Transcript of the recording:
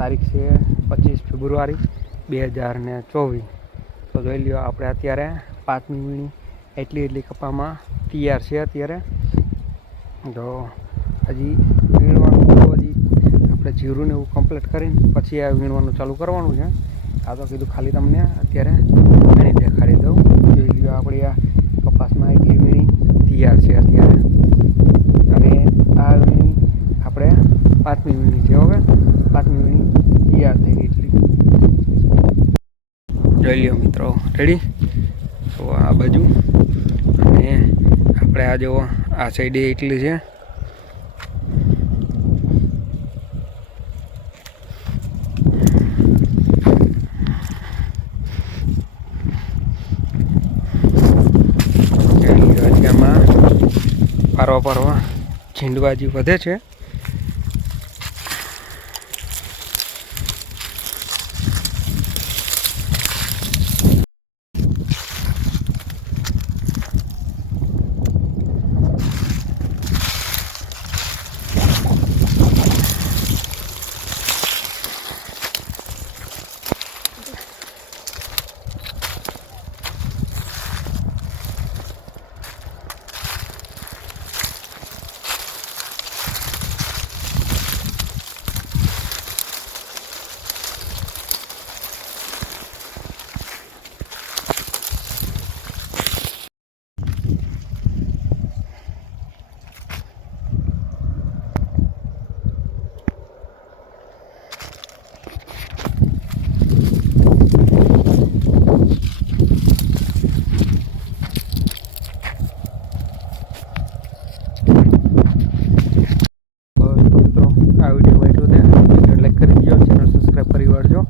તારીખ છે 25 ફેબ્રુઆરી 2024। તો જોઈ લ્યો આપણે અત્યારે 5મી વીણી એટલી કપામાં તૈયાર છે અત્યારે। તો હજી વીણવાનું હજી આપણે જીરું ને એવું કમ્પ્લીટ કરીને પછી આ વીણવાનું ચાલુ કરવાનું છે। આ તો કીધું ખાલી તમને અત્યારે વીણી દેખાડી દઉં। જોઈ લ્યો આપણી આ કપાસમાં એટલી વીણી તૈયાર છે અત્યારે, અને આ વીણી આપણે 5મી વીણી છે। હવે 5મી વીણી તૈયાર થઈ ગઈ એટલી। જોઈ લ્યો મિત્રો, રેડી। તો આ બાજુ અને આપણે આ જો આ સાઈડે એટલી છે। આમાં પારવા ઝીંડવાજી વધે છે। આ વિડીયો વાંચ્યો તે વિડીયો લાઈક કરી દેજો, ચેનલ સબસ્ક્રાઈબ કરી વાળજો।